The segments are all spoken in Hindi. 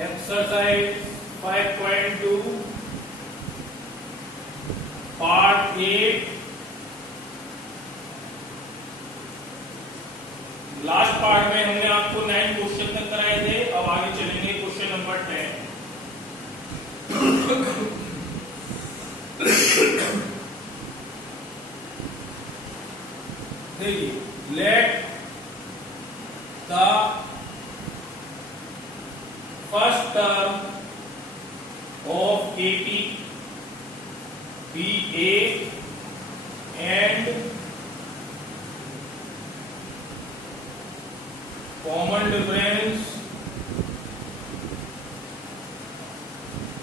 Exercise 5.2 Part 8 लास्ट पार्ट में हमने आपको 9 क्वेश्चन तक कराए थे। अब आगे चलेंगे क्वेश्चन नंबर 10। देखिए, let the first term of AP be A and common difference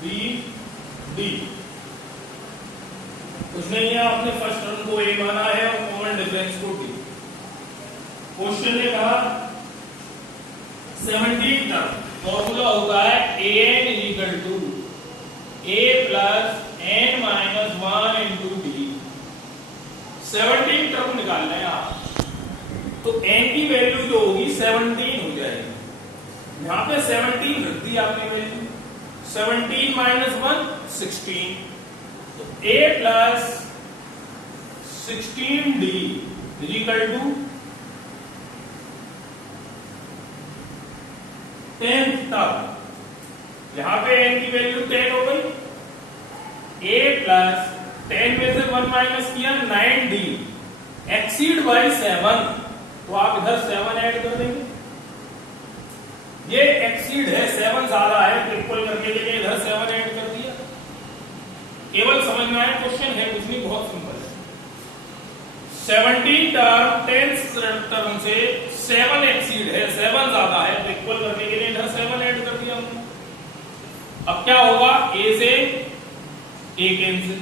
be D। कुछ नहीं है, आपने फर्स्ट टर्म को A माना है और कॉमन डिफरेंस को D। क्वेश्चन ने कहा 17 टर्म फॉर्मूला होता है an equal to a plus n minus 1 into D. 17 term निकालना है आप, तो n की वैल्यू जो होगी 17 हो जाएगी। यहां पे 17 रख दी आपने वैल्यू, 17 माइनस 1 16, तो a plus 16d equal to 10 तक। यहां पे n की वैल्यू 10 हो गई। a प्लस 10 में से 1 माइनस किया 9d एक्सीड बाई 7, तो आप इधर 7 ऐड कर देंगे। ये एक्सीड है, 7 ज्यादा है, तो इक्वल करने के लिए इधर 7 ऐड कर दिया। केवल समझना है, क्वेश्चन है कुछ नहीं, बहुत सिंपल है। 17 टर्म 10 टर्म से 7 एक्सीड है, 7 ज्यादा है, तो इक्वल करने के लिए इधर 7 ऐड कर दिया हमने। अब क्या होगा, a से a cancel,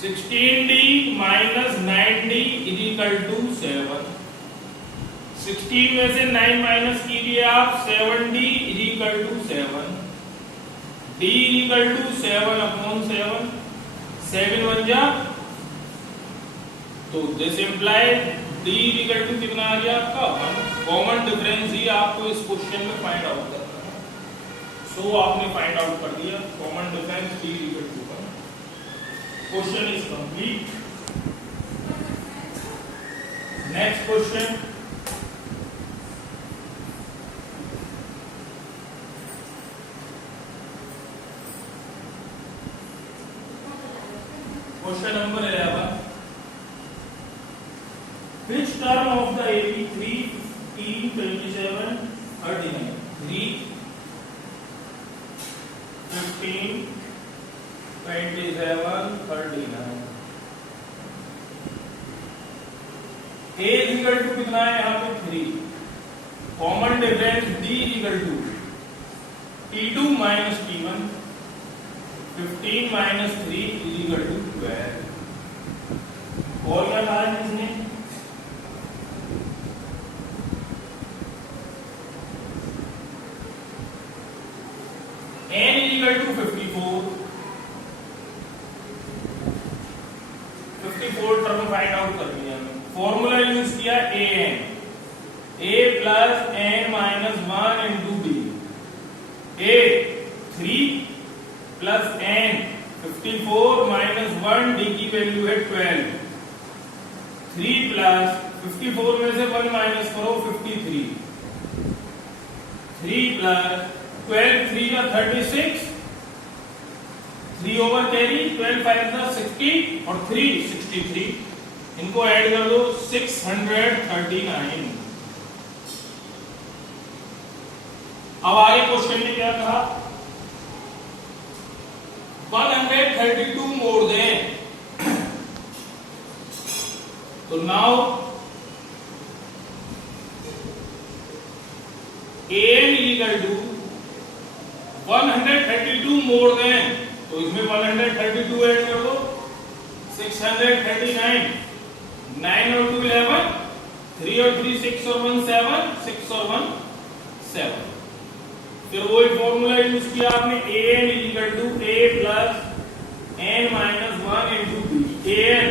16d minus 9d equal to 7। 16 में से 9 माइनस कीजिए आप, 7d equal to 7, d equal to 7 upon 7, 7 1 जा, तो this implied d equal to कितना आ गया आपका 1। कॉमन डिफरेंस ही आपको इस क्वेश्चन में फाइंड आउट करना है, सो आपने फाइंड आउट कर दिया common difference d equal to 1। Question is complete. Next question, question number 11। Which term of the AP 3, 15, 27, 39? 3, 15, 27, 39। A is equal to कितना है यहाँ पे 3। Common difference D equal to T2 minus T1, 15 minus 3 equal to 12। और क्या कहा है इसने, n equal to 54। 54 term find out कर दिया हमने। फॉर्मूला यूज किया an, a plus n minus 1 into D. a 3 plus n 54 minus 1, d की वैल्यू है 12। 3 प्लस 54 में से 1 माइनस करो 53, 3 प्लस 12 3 का 36, 3 ओवर कैरी, 12 5 का 60 और 3 63, इनको ऐड कर दो 639। अब आगे क्वेश्चन में क्या कहा, 132 मोर देन, तो now an equal to 132 more than, तो इसमें 132 ऐड कर दो, 639, 9 और 2 11, 3 और 3 6 और 1 7, 6 और 1 7। फिर वही फॉर्मूला यूज किया आपने, an equal to a plus n minus 1 into b। an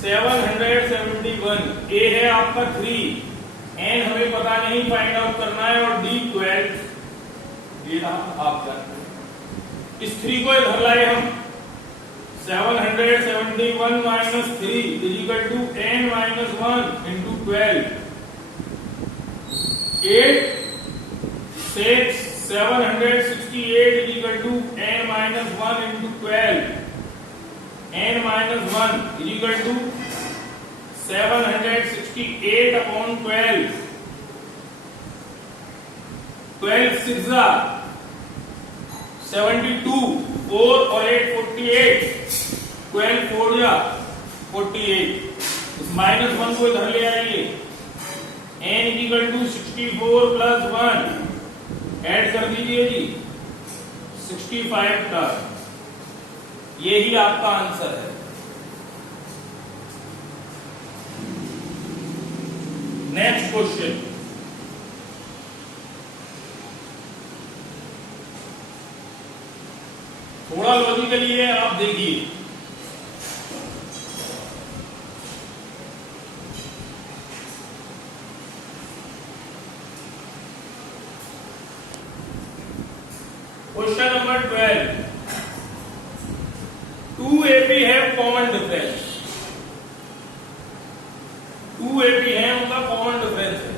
771, a है आपका 3, n हमें पता नहीं फाइंड आउट करना है, और d 12, ये आप जानते हैं। इस 3 को इधर लाए हम, 771 minus 3 is equal to n minus 1 into 12। 8 6 768 is equal to n minus 1 into 12. n minus 1 is equal to 768 upon 12. 12 6 are 72, 4 और 8 48, 12 4 या 48। इस माइनस 1 को इधर ले आइए, n is equal to 64 plus 1 add कर दीजिए जी, 65 टर्म। यही आपका आंसर है। नेक्स्ट क्वेश्चन, थोड़ा लॉजिकली है, आप देखिए। Question number 12, 2 AP have common difference। 2 AP है, उनका कॉमन डिफरेंस है।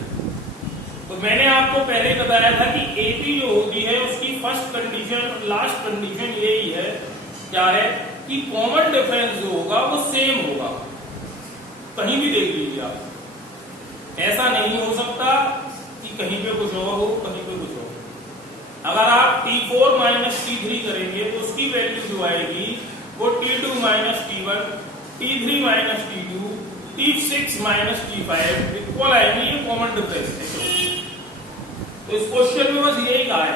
तो मैंने आपको पहले बताया था कि AP जो होती है उसकी फर्स्ट कंडीशन, लास्ट कंडीशन यही है, क्या है कि कॉमन डिफरेंस जो होगा वो सेम होगा। कहीं भी देख लीजिए आप, ऐसा नहीं हो सकता कि कहीं पे कुछ और हो, कहीं पे कुछ और। अगर आप T4 माइनस T3 करेंगे तो उसकी वैल्यू जो आएगी वो T2 minus T1, T3 minus T2, T6 minus T5 equal आएंगे। ये कॉमन डिफरेंस है। तो इस क्वेश्चन में बस यही कहा है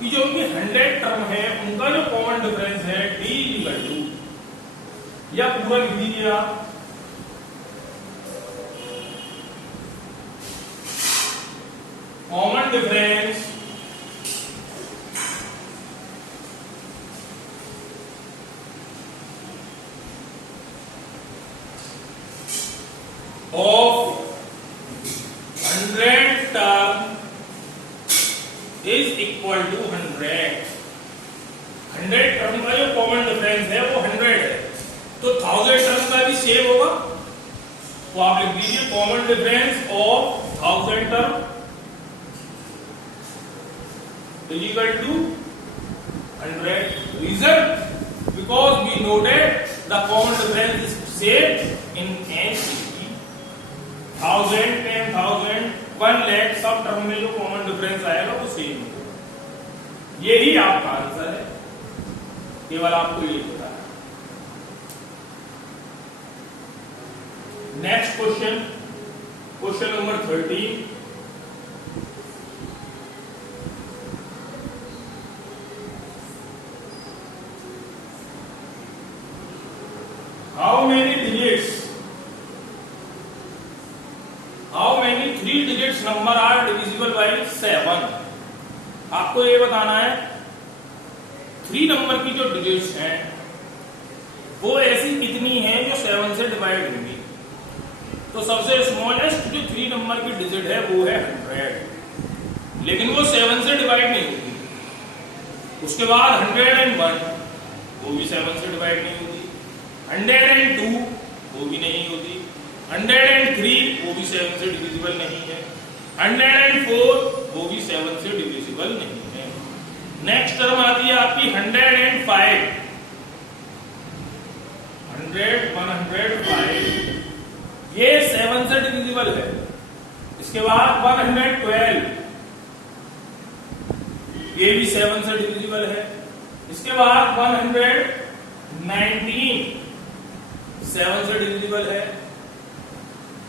कि जो उनकी 100 टर्म है उनका जो कॉमन डिफरेंस है D इक्वल टू, या पूरा लिख दीजिए आप, common difference of 100 term is equal to 100। 100 term का जो कॉमन डिफरेंस है वो 100 है, तो 1000 टर्म का भी सेम होगा। तो आप लिख दीजिए common difference of 1000 term is equal to 100। Reason, because we noted the common difference is same in n 1000, 10,000, 1 lakh सब टर्म में जो कॉमन डिफरेंस आएगा वो सेम होगा। यही आपका आंसर है, केवल आपको ये पता है। Next question, question number 13, how many digits, how many 3 digits number are divisible by 7। आपको ये बताना है 3 नंबर की जो डिजिट्स हैं वो ऐसी कितनी हैं जो 7 से डिवाइड होंगी। तो सबसे स्मॉलेस्ट जो 3 नंबर की डिजिट है वो है 100, लेकिन वो 7 से डिवाइड नहीं होगी। उसके बाद 101 वो भी 7 से डिवाइड नहीं होती, 102 वो भी नहीं होती, 103 वो भी 7 से डिविजिबल नहीं है, 104 वो भी 7 से डिविजिबल नहीं है। नेक्स्ट टर्म आती है आपकी 105, 105 ये 7 से डिविजिबल है। इसके बाद 112 ये भी 7 से डिविजिबल है। इसके बाद 119 7 से डिविजिबल है।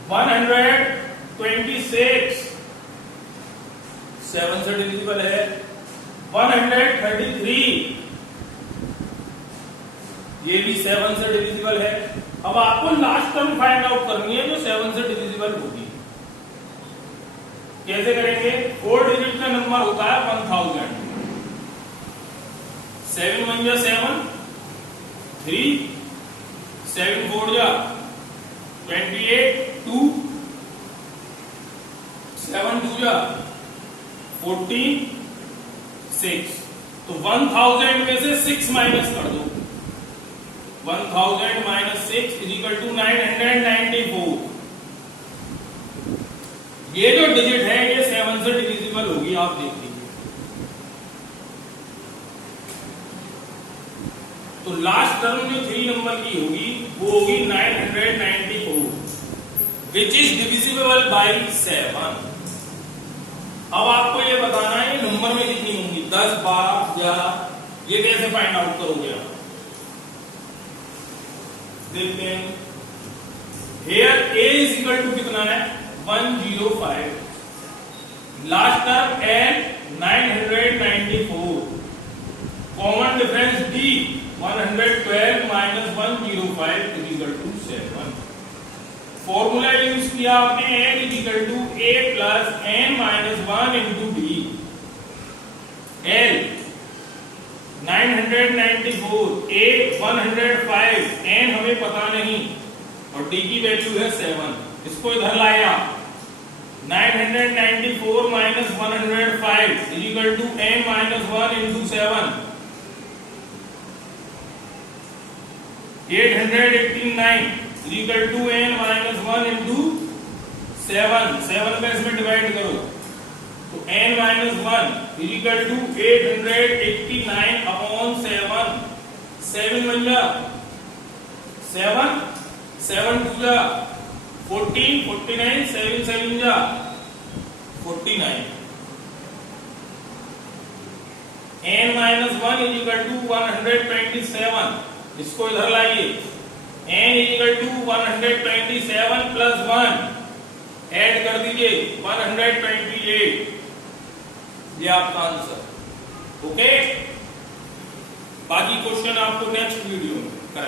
126 7 से डिविजिबल है। 133 ये भी 7 से डिविजिबल है। अब आपको लास्ट टर्म फाइंड आउट करनी है जो 7 से डिविजिबल होगी। कैसे करेंगे? 4 डिजिट का नंबर होता है 1000। 7 1 जा 7, 3 7 4 जा 28, 2 7 2 जा 14, 6। तो 1000 में से 6 माइनस कर दो। 1000 माइनस 6 इज इक्वल टू 994। ये जो डिजिट है ये 7 से डिविजिबल होगी, आप देख लीजिए। तो लास्ट टर्म जो 3 नंबर की होगी वो होगी 994 विच इज डिविजिबल बाय 7। अब आपको ये बताना है नंबर में कितनी होंगी, 10, 12, 11, ये कैसे फाइंड आउट करोगे आप? देखते हैं। Here a is equal to कितना है 105, last term n 994, common difference d 112 minus 105 is equal to 7। Formula use किया आपने n is equal to a plus n minus 1 into d। l 994, a 105, n हमें पता नहीं और d की वैल्यू है 7। इसको इधर लाए आप। 994 minus 105 is equal to n minus 1 into 7। 889 is equal to n minus 1 into 7। 7 का इसमें डिवाइड करो तो n minus 1 is equal to 889 upon 7। 7 बन जा 7, 7 2 जा 14, 49, 7 7 जा 49। n minus 1 is equal to 127। इसको इधर लाइए। n is equal to 127 plus 1 add कर दीजिए 128। ये आपका आंसर। ओके, बाकी क्वेश्चन आपको नेक्स्ट वीडियो में कराएंगे।